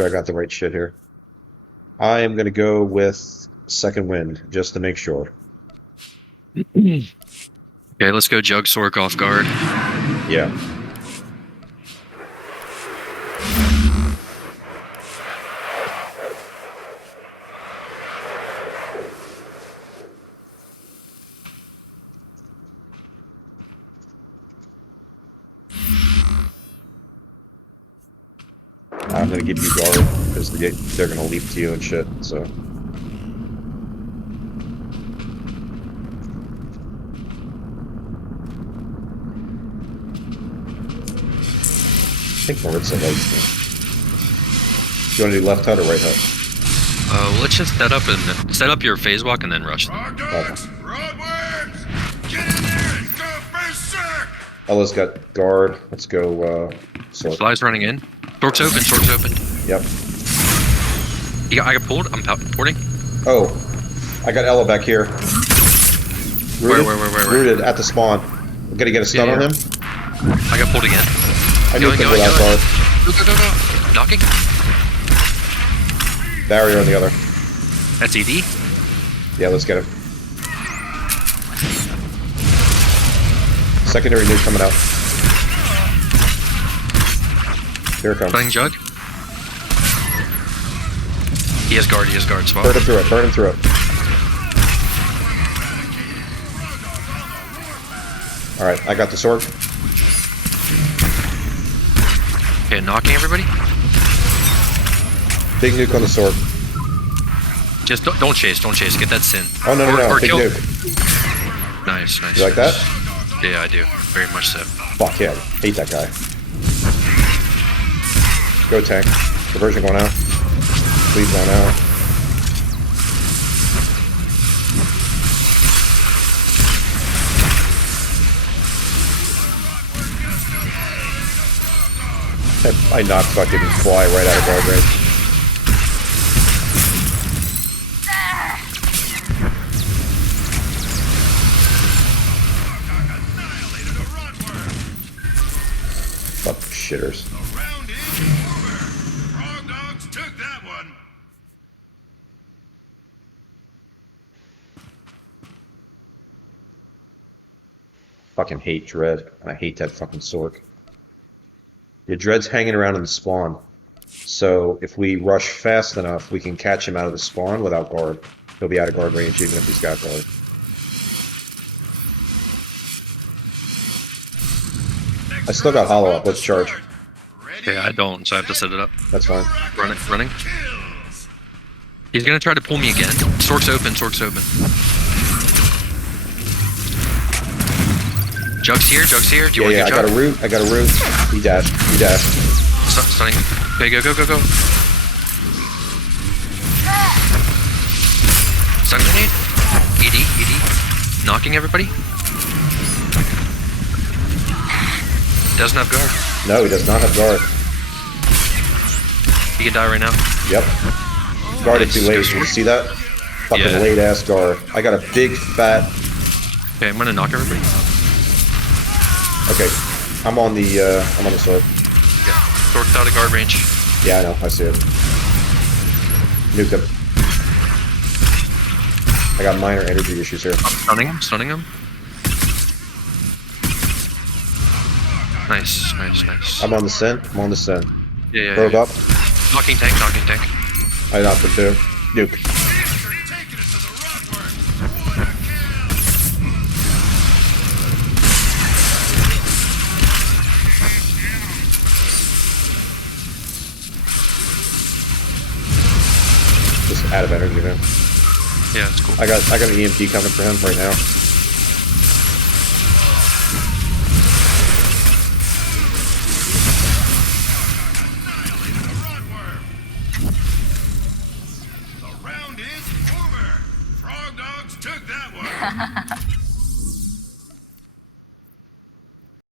I got the right shit here. I am going to go with second wind, just to make sure. Okay, let's go Jug Sork off guard. Yeah. I'm going to give you guard, because they're going to leap to you and shit, so... I think Maritza likes me. You want to do left hut or right hut? Let's just set up your phase walk and then rush. Ella's got guard. Let's go, Sork. Fly's running in. Sork's open, Sork's open. Yep. I got pulled, I'm porting. Oh, I got Ella back here. Rooted, Where? Rooted at the spawn. I'm gonna get a stun on him. I got pulled again. I knew him without guard. Go. Knocking. Barrier on the other. That's ED. Yeah, let's get him. Secondary nuke coming out. Here it comes. Playing Jug. He has guard spot. Burn him through it. Alright, I got the sword. Okay, knocking everybody. Big nuke on the sword. Just don't chase. Get that sin. Oh, no, big kill. nuke. Nice. You like that? Yeah, I do. Very much so. Fuck yeah, hate that guy. Go tank. Conversion going out. Please going out. I knocked fucking fly right out of guard range. Fuck shitters. Fucking hate Dread. I hate that fucking Sork. Your Dread's hanging around in the spawn. So if we rush fast enough, we can catch him out of the spawn without guard. He'll be out of guard range even if he's got guard. I still got hollow up. Let's charge. Yeah, I don't, so I have to set it up. That's fine. Running. He's gonna try to pull me again. Sork's open. Jug's here. Do you want to get Jug? I got a root. He dashed. Stunning. Okay, go. Stun grenade. ED. Knocking everybody. Doesn't have guard. No, he does not have guard. He can die right now. Yep. Guarded too late. You see that? Fucking late ass guard. I got a big fat. Okay, I'm gonna knock everybody. Okay, I'm on the sword. Yeah, Sork's out of guard range. Yeah, I know. I see it. Nuke him. I got minor energy issues here. I'm stunning him. Nice. I'm on the sin. Yeah. Probe up. Knocking tank. I knocked him too. Nuke. Just out of energy now. Yeah, it's cool. I got an EMP coming for him right now. The round is over. Frog Dogs took that one.